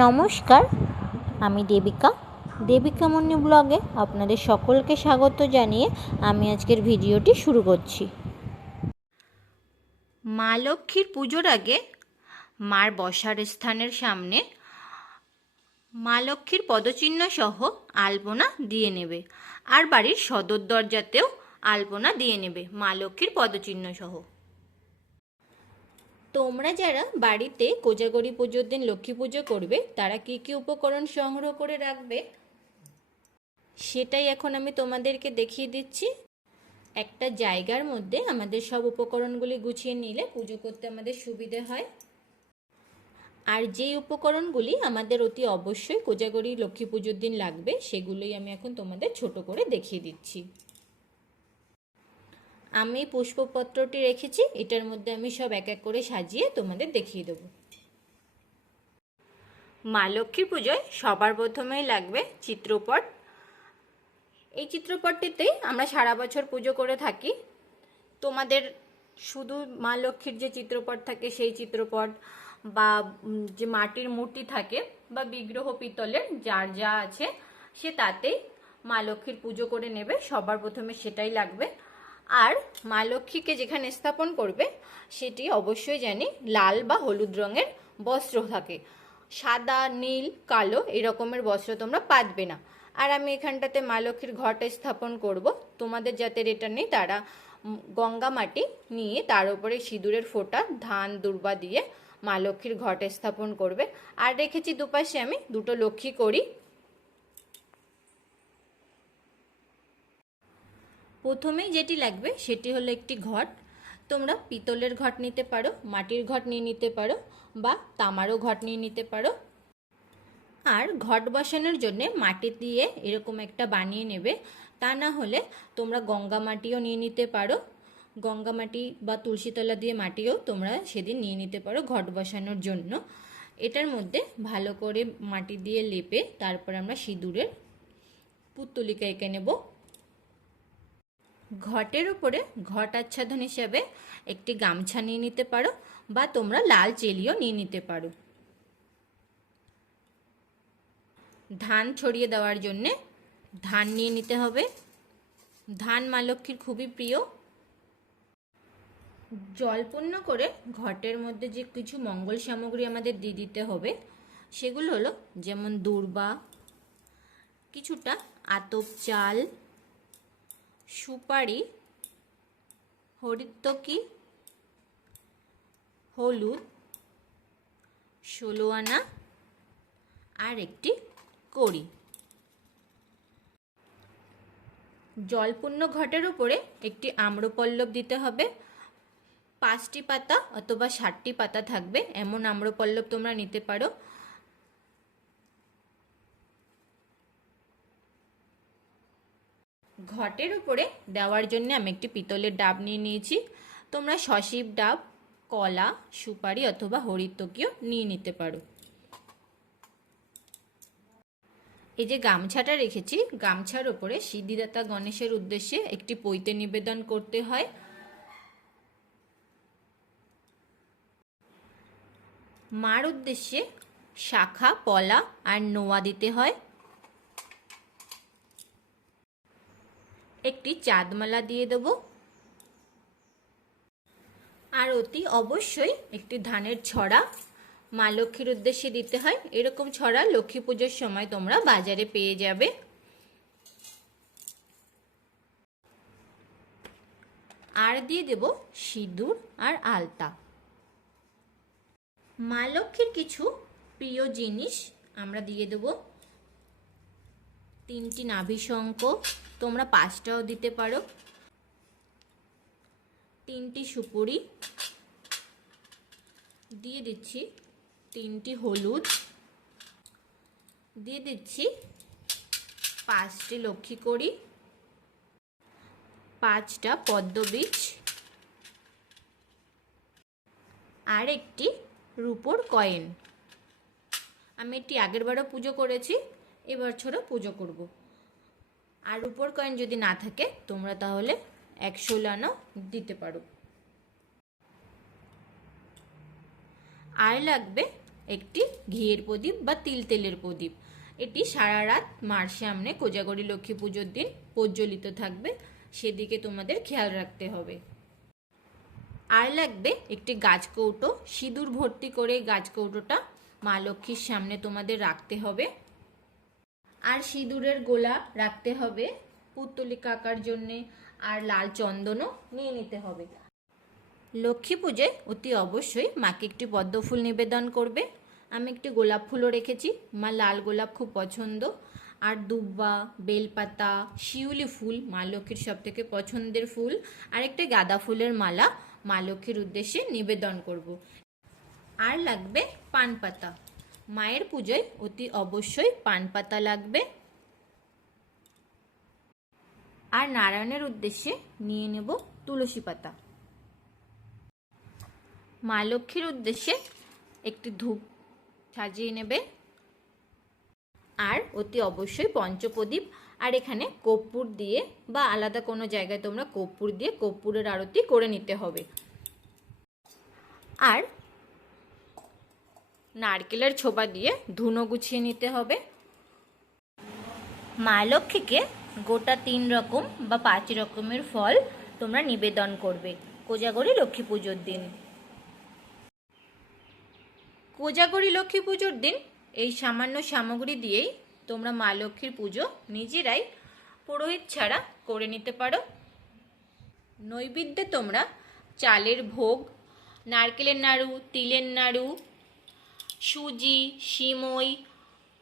নমস্কার, আমি দেবিকা। দেবিকা মন্নি ব্লগে আপনাদের সকলকে স্বাগত জানিয়ে আমি আজকের ভিডিওটি শুরু করছি। মা লক্ষ্মীর পুজোর আগে মার বসার স্থানের সামনে মা লক্ষ্মীর পদচিহ্ন সহ আলপনা দিয়ে নেবে। আর বাড়ির সদর দরজাতেও আলপনা দিয়ে নেবে মা লক্ষ্মীর পদচিহ্ন সহ। তোমরা যারা বাড়িতে কোজাগরি পুজোর দিন লক্ষ্মী পুজো করবে, তারা কি কি উপকরণ সংগ্রহ করে রাখবে? সেটাই এখন আমি তোমাদেরকে দেখিয়ে দিচ্ছি। একটা জায়গার মধ্যে আমাদের সব উপকরণগুলি গুছিয়ে নিলে পুজো করতে আমাদের সুবিধে হয়। আর যেই উপকরণগুলি আমাদের অতি অবশ্যই কোজাগরি লক্ষ্মী পুজোর দিন লাগবে, সেগুলোই আমি এখন তোমাদের ছোট করে দেখিয়ে দিচ্ছি। আমি পুষ্পপত্রটি রেখেছি, এটার মধ্যে আমি সব এক এক করে সাজিয়ে তোমাদের দেখিয়ে দেবো। মা লক্ষ্মী পুজোয় সবার প্রথমেই লাগবে চিত্রপট। এই চিত্রপটটিতেই আমরা সারা বছর পুজো করে থাকি। তোমাদের শুধু মা লক্ষ্মীর যে চিত্রপট থাকে, সেই চিত্রপট বা যে মাটির মূর্তি থাকে বা বিগ্রহ পিতলের যার যা আছে, সে তাতেই মা লক্ষ্মীর পুজো করে নেবে। সবার প্রথমে সেটাই লাগবে। আর মা লক্ষ্মীকে যেখানে স্থাপন করবে, সেটি অবশ্যই জানি লাল বা হলুদ রঙের বস্ত্র থাকে। সাদা, নীল, কালো এরকমের বস্ত্র তোমরা পাতবে না। আর আমি এখানটাতে মা লক্ষ্মীর ঘট স্থাপন করব। তোমাদের যাদের এটা নেই, তারা গঙ্গা মাটি নিয়ে তার উপরে সিঁদুরের ফোঁটা, ধান, দুর্বা দিয়ে মা লক্ষ্মীর ঘট স্থাপন করবে। আর রেখেছি দুপাশে আমি দুটো লক্ষ্মী করি প্রথমেই যেটি লাগবে সেটি হলো একটি ঘট। তোমরা পিতলের ঘট নিতে পারো, মাটির ঘট নিয়ে নিতে পারো বা তামারও ঘট নিয়ে নিতে পারো। আর ঘট বসানোর জন্যে মাটি দিয়ে এরকম একটা বানিয়ে নেবে। তা না হলে তোমরা গঙ্গা মাটিও নিয়ে নিতে পারো। গঙ্গা মাটি বা তুলসীতলা দিয়ে মাটিও তোমরা সেদিন নিয়ে নিতে পারো ঘট বসানোর জন্য। এটার মধ্যে ভালো করে মাটি দিয়ে লেপে তারপর আমরা সিঁদুরের পুত্তলিকা এঁকে নেব। ঘটের উপরে ঘট আচ্ছাদন হিসেবে একটি গামছা নিয়ে নিতে পারো বা তোমরা লাল চেলিও নিয়ে নিতে পারো। ধান ছড়িয়ে দেওয়ার জন্যে ধান নিয়ে নিতে হবে। ধান মা লক্ষ্মীর খুবই প্রিয়। জলপূর্ণ করে ঘটের মধ্যে যে কিছু মঙ্গল সামগ্রী আমাদের দিয়ে দিতে হবে, সেগুলো হলো যেমন দূর্বা, কিছুটা আতপ চাল সুপারি, হরিতকি, হলুদ ষোলো আনা আর একটি কড়ি। জলপূর্ণ ঘটের উপরে একটি আম্রপল্লব দিতে হবে। পাঁচটি পাতা অথবা ষাটটি পাতা থাকবে, এমন আম্রপল্লব তোমরা নিতে পারো। ঘটের উপরে দেওয়ার জন্য আমি একটি পিতলের ডাব নিয়ে নিয়েছি। তোমরা সশিব ডাব, কলা, সুপারি অথবা হরিতকীয় নিয়ে নিতে পারো। এই যে গামছাটা রেখেছি, গামছার ওপরে সিদ্ধিদাতা গণেশের উদ্দেশ্যে একটি পৈতে নিবেদন করতে হয়। মার উদ্দেশ্যে শাখা, পলা আর নোয়া দিতে হয়। একটি চাঁদমালা দিয়ে দেব। আর অতি অবশ্যই একটি ধানের ছড়া। মা লক্ষ্মীর উদ্দেশ্যে দিতে হয়। এরকম ছড়া লক্ষ্মী পুজোর সময় তোমরা বাজারে পেয়ে যাবে। আর দিয়ে দেব সিঁদুর আর আলতা। মা লক্ষ্মীর কিছু প্রিয় জিনিস আমরা দিয়ে দেব। তিনটি নাভি শঙ্খ, তোমরা পাঁচটাও দিতে পারো। তিনটি সুপুরি, দিয়ে দিচ্ছি তিনটি হলুদ, দিয়ে দিচ্ছি পাঁচটি লক্ষ্মী করি পাঁচটা পদ্মবীজ আর একটি রূপোর কয়েন। আমি এটি আগেরবারও পুজো করেছি এবছরও পুজো করব। আর উপর কয়েন যদি না থাকে, তোমরা তাহলে একশো লানো দিতে পারো। আর লাগবে একটি ঘিয়ের প্রদীপ বা তিল তেলের প্রদীপ। এটি সারা রাত মার সামনে কোজাগরী লক্ষ্মী পুজোর দিন প্রজ্বলিত থাকবে, সেদিকে তোমাদের খেয়াল রাখতে হবে। আর লাগবে একটি গাছ কৌটো। সিঁদুর ভর্তি করে গাছ কৌটোটা মা লক্ষ্মীর সামনে তোমাদের রাখতে হবে। আর সিঁদুরের গোলা রাখতে হবে পুত্তলিকা আঁকার জন্যে, আর লাল চন্দনও নিয়ে নিতে হবে। লক্ষ্মী পুজোয় অতি অবশ্যই মাকে একটি পদ্ম ফুল নিবেদন করবে। আমি একটি গোলাপ ফুলও রেখেছি, মা লাল গোলাপ খুব পছন্দ। আর দুব্বা, বেলপাতা, শিউলি ফুল মা লক্ষ্মীর সব থেকে পছন্দের ফুল। আর একটি গাঁদা ফুলের মালা মা লক্ষ্মীর উদ্দেশ্যে নিবেদন করব। আর লাগবে পান পাতা মায়ের পুজোয় অতি অবশ্যই পান পাতা লাগবে। আর নারায়ণের উদ্দেশ্যে নিয়ে নেব তুলসী পাতা। মা লক্ষ্মীর উদ্দেশ্যে একটি ধূপ সাজিয়ে নেবে। আর অতি অবশ্যই পঞ্চপ্রদীপ। আর এখানে কর্পূর দিয়ে বা আলাদা কোনো জায়গায় তোমরা কর্পূর দিয়ে কর্পূরের আরতি করে নিতে হবে। আর নারকেলের ছোবা দিয়ে ধুনো গুছিয়ে নিতে হবে। মা লক্ষ্মীকে গোটা তিন রকম বা পাঁচ রকমের ফল তোমরা নিবেদন করবে। কোজাগরি লক্ষ্মী পুজোর দিন। কোজাগরি লক্ষ্মী পুজোর দিন এই সামান্য সামগ্রী দিয়েই তোমরা মা লক্ষ্মীর পুজো নিজেরাই পুরোহিত ছাড়া করে নিতে পারো। নৈবেদ্যে তোমরা চালের ভোগ, নারকেলের নাড়ু, তিলের নাড়ু সুজি, সিমই,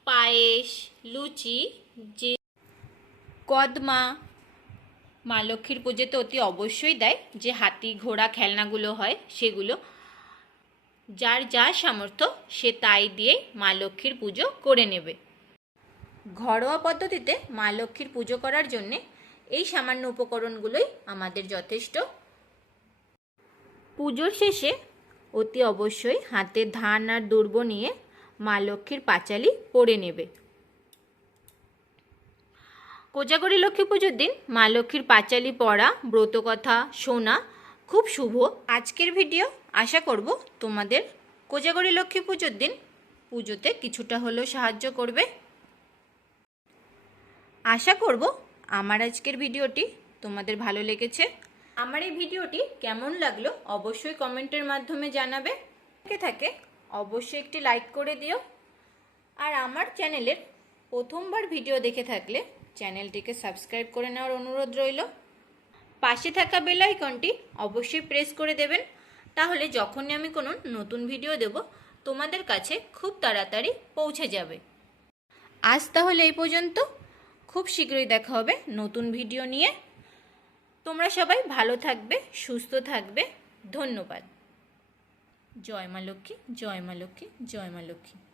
পায়েস, লুচি, যে কদমা, মা লক্ষ্মীর পুজোতে অতি অবশ্যই দেয় যে হাতি, ঘোড়া, খেলনাগুলো হয় সেগুলো। যার যা সামর্থ্য সে তাই দিয়ে মা লক্ষ্মীর পুজো করে নেবে। ঘরোয়া পদ্ধতিতে মা লক্ষ্মীর পুজো করার জন্যে এই সামান্য উপকরণগুলোই আমাদের যথেষ্ট। পুজোর শেষে অতি অবশ্যই হাতে ধান আর দুর্ব নিয়ে মা লক্ষ্মীর পাঁচালি পড়ে নেবে। কোজাগরি লক্ষ্মী পুজোর দিন মা লক্ষ্মীর পাঁচালি পড়া, ব্রতকথা শোনা খুব শুভ। আজকের ভিডিও আশা করব তোমাদের কোজাগরি লক্ষ্মী পুজোর দিন পুজোতে কিছুটা হলেও সাহায্য করবে। আশা করব আমার আজকের ভিডিওটি তোমাদের ভালো লেগেছে। আমার এই ভিডিওটি কেমন লাগল অবশ্যই কমেন্টের মাধ্যমে জানাবে। থেকে থাকে, অবশ্যই একটি লাইক করে দিও। আর আমার চ্যানেলের প্রথমবার ভিডিও দেখে থাকলে চ্যানেলটিকে সাবস্ক্রাইব করে নেওয়ার অনুরোধ রইল। পাশে থাকা বেল আইকনটি অবশ্যই প্রেস করে দেবেন। তাহলে যখনই আমি কোনো নতুন ভিডিও দেব, তোমাদের কাছে খুব তাড়াতাড়ি পৌঁছে যাবে। আজ তাহলে এই পর্যন্ত। খুব শীঘ্রই দেখা হবে নতুন ভিডিও নিয়ে। তোমরা সবাই ভালো থাকবে, সুস্থ থাকবে। ধন্যবাদ। জয় মা লক্ষ্মী, জয় মা লক্ষ্মী, জয় মা লক্ষ্মী।